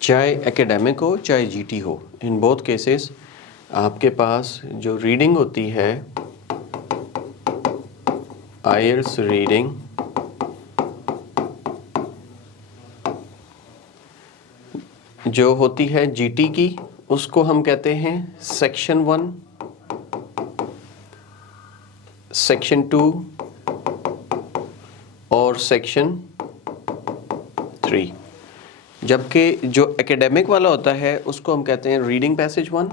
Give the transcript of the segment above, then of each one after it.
चाहे एकेडमिक हो चाहे जीटी हो, इन बोथ केसेस आपके पास जो रीडिंग होती है आईएलटीएस रीडिंग जो होती है जीटी की, उसको हम कहते हैं सेक्शन 1, सेक्शन 2 और सेक्शन 3। जबकि जो एकेडमिक वाला होता है उसको हम कहते हैं reading passage 1,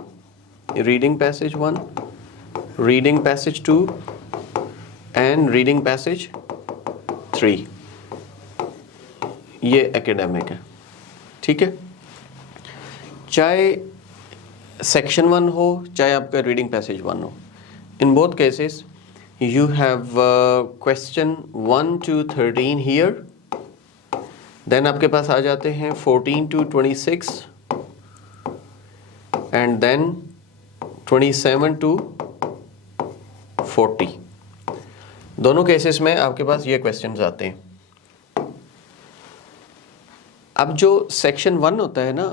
reading passage 1, reading passage 2 and reading passage 3। ये एकेडमिक है, ठीक है। चाहे सेक्शन 1 हो चाहे आपका रीडिंग पैसेज 1 हो, in both cases you have question 1 to 13 here, then आपके पास आ जाते हैं 14 to 26 and then 27 to 40। दोनों केसेस में आपके पास ये क्वेश्चंस आते हैं। अब जो सेक्शन 1 होता है ना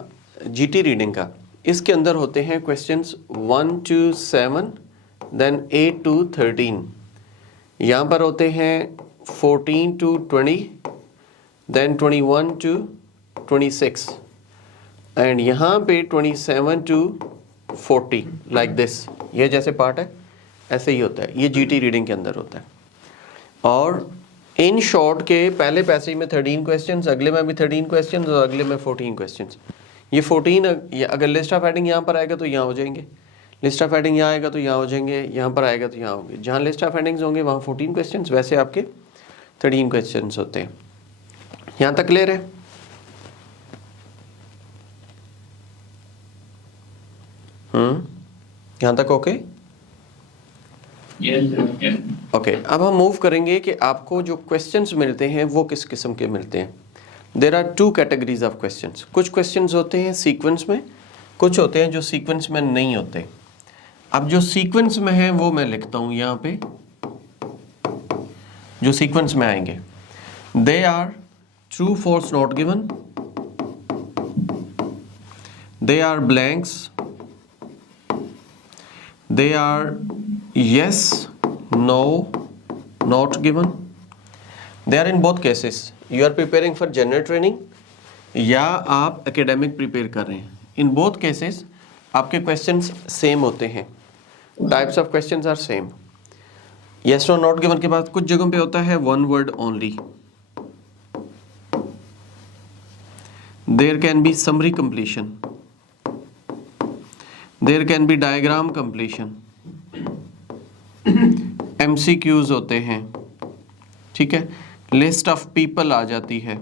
जीटी रीडिंग का, इसके अंदर होते हैं क्वेश्चंस 1 to 7 then 8 to 13। यहाँ पर होते हैं 14 to 20 then 21 to 26 एंड यहाँ पे 27 to 40 लाइक दिस। ये जैसे पार्ट है ऐसे ही होता है, ये जीटी रीडिंग के अंदर होता है। और इन शॉर्ट के पहले पैसेज में 13 क्वेश्चंस, अगले में भी 13 क्वेश्चंस और अगले में 14 क्वेश्चंस। ये 14 अगर लिस्ट ऑफ हेडिंग यहाँ पर आएगा तो यहाँ हो जाएंगे, लिस्ट ऑफ हेडिंग यहाँ आएगा तो यहाँ हो जाएंगे, यहाँ पर आएगा तो यहाँ होंगे। जहाँ लिस्ट ऑफ हेडिंग्स होंगे वहाँ 14 क्वेश्चंस, वैसे आपके 13 क्वेश्चंस होते हैं। यहाँ तक क्लियर है? यहाँ तक ओके? ओके, अब हम मूव करेंगे कि आपको जो क्वेश्चंस मिलते हैं वो किस किस्म के मिलते हैं। There are 2 categories of questions. कुछ क्वेश्चंस होते हैं सीक्वेंस में, कुछ होते हैं जो सीक्वेंस में नहीं होते। अब जो सीक्वेंस में है वो मैं लिखता हूं यहाँ पे, जो सीक्वेंस में आएंगे। They are true false not given, they are blanks, they are yes no not given। they are in both cases you are preparing for general training या आप academic prepare कर रहे हैं। in both cases आपके questions same होते हैं, types of questions are same। yes or not given के बाद कुछ जगहों पे होता है one word only, there can be summary completion, there can be diagram completion, MCQs होते हैं, ठीक है, लिस्ट ऑफ पीपल आ जाती है।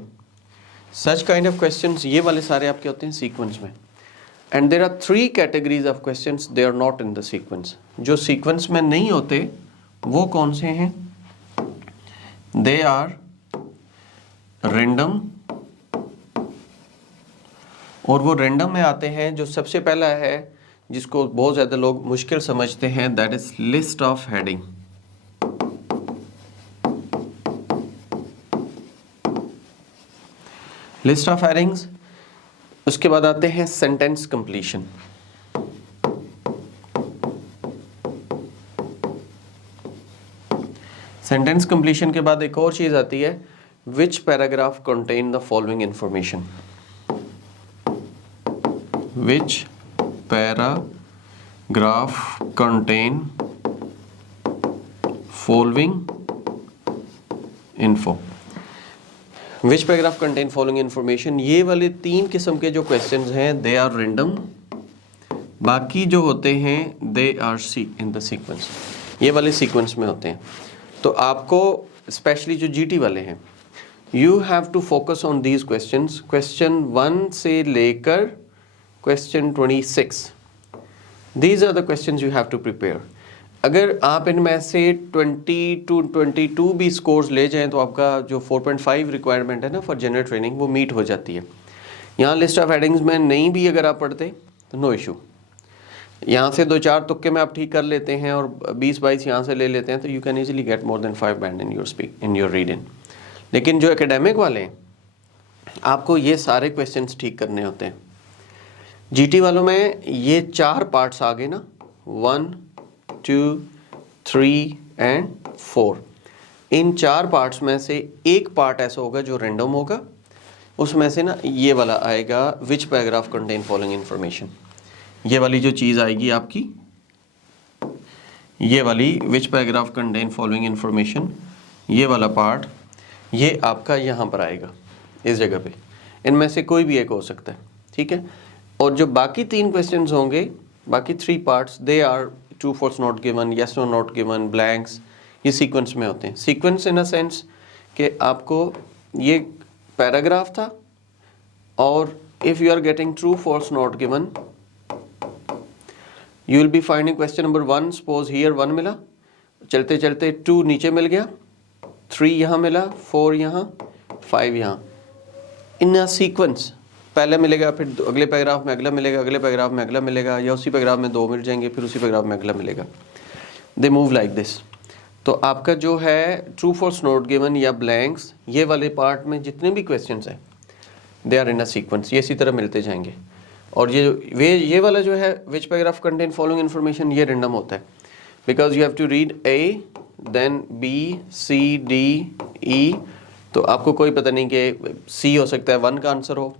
सच काइंड ऑफ क्वेश्चंस ये वाले सारे आपके होते हैं सीक्वेंस में। And there are 3 categories of questions they are not in the sequence. जो सीक्वेंस में नहीं होते वो कौन से हैं? दे आर रैंडम, और वो रैंडम में आते हैं। जो सबसे पहला है जिसको बहुत ज़्यादा लोग मुश्किल समझते हैं, that is list of heading. List of headings, उसके बाद आते हैं सेंटेंस कंप्लीशन। सेंटेंस कंप्लीशन के बाद एक और चीज आती है, which paragraph contain the following information. Which paragraph contain following info। which paragraph contain following information, ये वाले 3 किस्म के जो क्वेश्चंस हैं they are random, बाकी जो होते हैं they are in the sequence। ये वाले सीक्वेंस में होते हैं। तो आपको स्पेशली जो जीटी वाले हैं, you have to focus on these questions, question 1 से लेकर question 26। These are the questions you have to prepare। अगर आप इनमें से 20 to 22 भी स्कोर्स ले जाएं तो आपका जो 4.5 रिक्वायरमेंट है ना फॉर जनरल ट्रेनिंग वो मीट हो जाती है। यहाँ लिस्ट ऑफ हेडिंग्स में नहीं भी अगर आप पढ़ते तो नो इशू, यहाँ से 2-4 तुक्के में आप ठीक कर लेते हैं और 20-22 यहाँ से ले लेते हैं तो you can easily get more than 5 band in your reading. लेकिन जो एकेडमिक वाले हैं आपको ये सारे क्वेश्चंस ठीक करने होते हैं। जीटी वालों में ये 4 पार्ट्स आ गए ना, 1 2 3 एंड 4। इन 4 पार्ट्स में से एक पार्ट ऐसा होगा जो रैंडम होगा, उसमें से ना ये वाला आएगा विच पैराग्राफ कंटेन फॉलोइंग इन्फॉर्मेशन। ये वाली जो चीज़ आएगी आपकी, ये वाली विच पैराग्राफ कंटेन फॉलोइंग इन्फॉर्मेशन, ये वाला पार्ट, ये आपका यहाँ पर आएगा इस जगह पे। इनमें से कोई भी एक हो सकता है, ठीक है। और जो बाकी 3 क्वेश्चंस होंगे, बाकी 3 parts, they are true false not given, yes no not given, blanks, ये सीक्वेंस में होते हैं। सीक्वेंस इन अ सेंस कि आपको ये पैराग्राफ था और if you are getting true false not given, you will be finding question number 1, suppose here 1 मिला, चलते चलते 2 नीचे मिल गया, 3 यहाँ मिला, 4 यहाँ, 5 यहाँ, इन अ सीक्वेंस। पहले मिलेगा, फिर अगले पैराग्राफ में अगला मिलेगा, अगले पैराग्राफ में अगला मिलेगा, या उसी पैराग्राफ में 2 मिल जाएंगे, फिर उसी पैराग्राफ में अगला मिलेगा। They move like this. तो आपका जो है ट्रू फॉल्स नॉट गिवन या ब्लैंक्स, ये वाले पार्ट में जितने भी क्वेश्चंस हैं, they are in a sequence, ये इसी तरह मिलते जाएंगे। और ये वाला जो है which paragraph contain following information, ये रैंडम होता है, because you have to read A then B C D E. तो आपको कोई पता नहीं कि सी हो सकता है 1 का आंसर हो,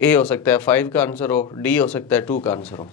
ए हो सकता है 5 का आंसर हो, डी हो सकता है 2 का आंसर हो।